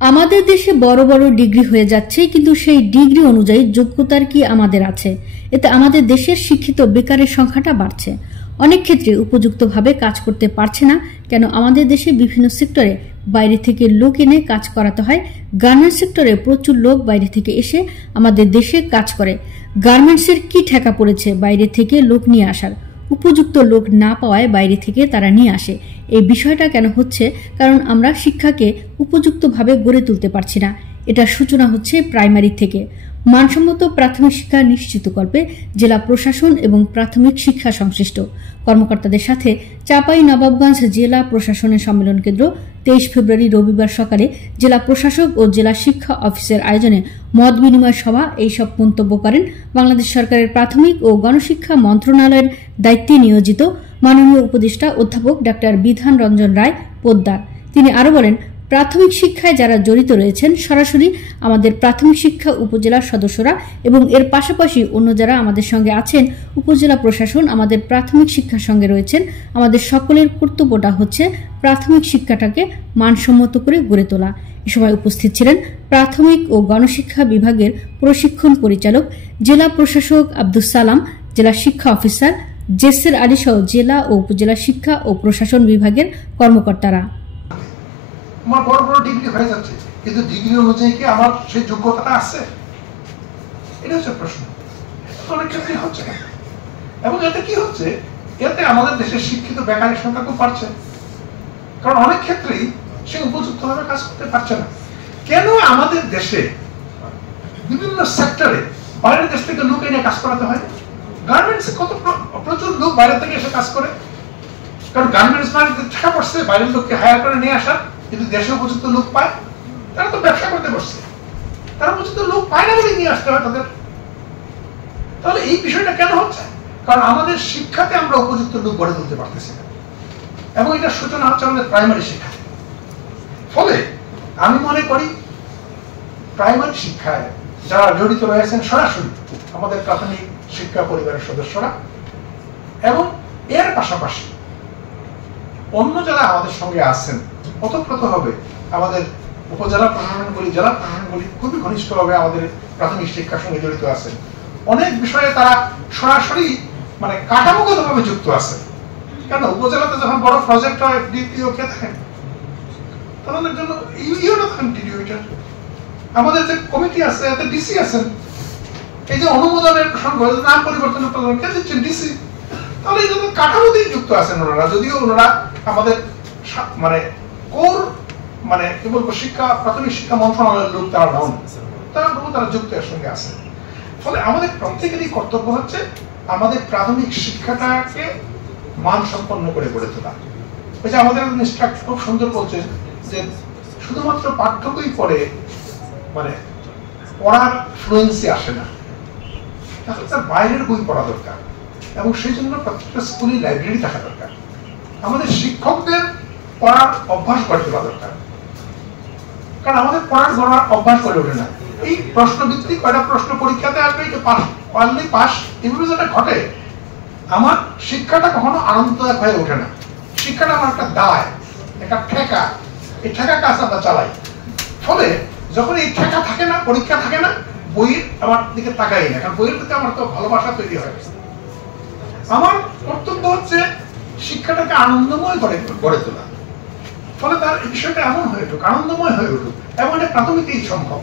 আমাদের দেশে বড় বড় ডিগ্রি হয়ে যাচ্ছে, কিন্তু সেই ডিগ্রি অনুযায়ী যোগ্যতার কি আমাদের আছে? এতে আমাদের দেশের শিক্ষিত বেকারের সংখ্যাটা বাড়ছে। অনেক ক্ষেত্রে উপযুক্তভাবে কাজ করতে পারছে না। কেন? আমাদের দেশে বিভিন্ন সেক্টরে বাইরে থেকে লোক এনে কাজ করাতে হয়। গার্মেন্টস সেক্টরে প্রচুর লোক বাইরে থেকে এসে আমাদের দেশে কাজ করে। গার্মেন্টসের কি ঠেকা পড়েছে বাইরে থেকে লোক নিয়ে আসার? উপযুক্ত লোক না পাওয়ায় বাইরে থেকে তারা নিয়ে আসে। এই বিষয়টা কেন হচ্ছে? কারণ আমরা শিক্ষাকে উপযুক্তভাবে গড়ে তুলতে পারছি না। এটার সূচনা হচ্ছে প্রাইমারি থেকে। মানসম্মত প্রাথমিক শিক্ষা নিশ্চিতকল্পে জেলা প্রশাসন এবং প্রাথমিক শিক্ষা সংশ্লিষ্ট কর্মকর্তাদের সাথে চাঁপাইনবাবগঞ্জ জেলা প্রশাসনের সম্মেলন কেন্দ্র 23 ফেব্রুয়ারি রবিবার সকালে জেলা প্রশাসক ও জেলা শিক্ষা অফিসের আয়োজনে মত বিনিময় সভা। এইসব মন্তব্য করেন বাংলাদেশ সরকারের প্রাথমিক ও গণশিক্ষা মন্ত্রণালয়ের দায়িত্বে নিয়োজিত মাননীয় উপদেষ্টা অধ্যাপক ডাক্তার বিধান রঞ্জন রায় পোদ্দার। তিনি আরো বলেন, প্রাথমিক শিক্ষায় যারা জড়িত রয়েছেন সরাসরি আমাদের প্রাথমিক শিক্ষা উপজেলার সদস্যরা এবং এর পাশাপাশি অন্য যারা আমাদের সঙ্গে আছেন, উপজেলা প্রশাসন আমাদের প্রাথমিক শিক্ষার সঙ্গে রয়েছেন। আমাদের সকলের কর্তব্যটা হচ্ছে প্রাথমিক শিক্ষাটাকে মানসম্মত করে গড়ে তোলা। এ সময় উপস্থিত ছিলেন প্রাথমিক ও গণশিক্ষা বিভাগের প্রশিক্ষণ পরিচালক জেলা প্রশাসক আব্দুস সালাম, জেলা শিক্ষা অফিসার জেসের আলী সহ জেলা ও উপজেলা শিক্ষা ও প্রশাসন বিভাগের কর্মকর্তারা। আমার বড় বড় ডিগ্রি হয়ে যাচ্ছে, কিন্তু ডিগ্রি অনুযায়ী কি আমার সেই যোগ্যতাটা আছে? এটা হচ্ছে প্রশ্ন। অনেক ক্ষেত্রে হচ্ছে না। এবং এতে কি হচ্ছে? এতে আমাদের দেশের শিক্ষিত বেকারের সংখ্যা খুব বাড়ছে। কারণ অনেক ক্ষেত্রেই সে উপযুক্তভাবে কাজ করতে পারছে না। কেন আমাদের দেশে বিভিন্ন সেক্টরে বাইরের দেশ থেকে লোক এনে কাজ করাতে হয়? গার্মেন্টসে কত প্রচুর লোক বাইরে থেকে এসে কাজ করে। কারণ গার্মেন্টস মানে টাকা পড়ছে বাইরের লোককে হায়ার করে নিয়ে আসা, কিন্তু দেশে উপযুক্ত লোক পায়, তারা তো ব্যবসা করতে বসছে। তারা উপযুক্ত লোক পায় না বলে নিয়ে আসতে হয় তাদের। তাহলে এই বিষয়টা কেন হচ্ছে? কারণ আমাদের শিক্ষাতে আমরা উপযুক্ত লোক গড়ে তুলতে পারতেছি না। এবং এটা সূচনা হচ্ছে আমাদের প্রাইমারি শিক্ষা। ফলে আমি মনে করি প্রাইমারি শিক্ষায় যারা জড়িত রয়েছেন সরাসরি আমাদের প্রাথমিক শিক্ষা পরিবারের সদস্যরা, এবং এর পাশাপাশি অন্য যারা আমাদের সঙ্গে আছেন, ওতপ্রোতভাবে আমাদের উপজেলা প্রশাসনগুলি, জেলা প্রশাসনগুলি খুবই ঘনিষ্ঠভাবে আমাদের প্রাথমিক শিক্ষার সঙ্গে জড়িত আছেন। অনেক বিষয়ে তারা সরাসরি মানে কাঠামোগতভাবে যুক্ত আছে। কেন? উপজেলাতে যখন বড় প্রজেক্ট হয়, ডিপিও কে থাকেন? তাদের জন্য ইউনিয়নও থাকেন ডিডিওটার। আমাদের যে কমিটি আছে এতে ডিসি আছেন। এই যে অনুমোদনের প্রসঙ্গ, নাম পরিবর্তনের প্রসঙ্গ কে দিচ্ছেন? ডিসি। তাহলে এই জন্য কাঠামোতেই যুক্ত আছেন ওনারা, যদিও ওনারা আমাদের মানে কোর মানে কি বলবো শিক্ষা প্রাথমিক শিক্ষা মন্ত্রণালয়ের লোক তারা নন, তারা যুক্ত এর সঙ্গে আছে। ফলে আমাদের প্রত্যেকেরই কর্তব্য হচ্ছে আমাদের প্রাথমিক শিক্ষাটাকে মানসম্পন্ন করে গড়ে তোলা। ওই যে আমাদের ইনস্ট্রাক্টর খুব সুন্দর বলছেন যে শুধুমাত্র পাঠ্য বই পড়ে মানে পড়ার ফ্লুয়েন্সি আসে না, তাহলে তার বাইরের বই পড়া দরকার। এবং সেই জন্য প্রত্যেকটা স্কুলে লাইব্রেরি থাকা দরকার। আমাদের শিক্ষকদের পড়ার অভ্যাস গড়ে তোলা দরকার। কারণ আমাদের পড়ার অভ্যাস গড়ে ওঠে না। এই প্রশ্নভিত্তিক কয়টা প্রশ্ন পরীক্ষাতে আসবে, পারলে পাস, এভাবে যেটা ঘটে, আমার শিক্ষাটা কখনো আনন্দদায়ক হয়ে ওঠে না। শিক্ষাটা আমার একটা দায়, একটা ঠেকা। এই ঠেকা কাজ আমরা চালাই। ফলে যখন এই ঠেকা থাকে না, পরীক্ষা থাকে না, বইয়ের আমার দিকে তাকাই না। কারণ বইয়ের প্রতি আমার তো ভালোবাসা তৈরি হয়। আমার কর্তব্য হচ্ছে শিক্ষাটাকে আনন্দময় গড়ে তোলা। ফলে তার এই বিষয়টা এমন হয়ে উঠুক, আনন্দময় হয়ে উঠুক, এবং এটা প্রাথমিকই সম্ভব।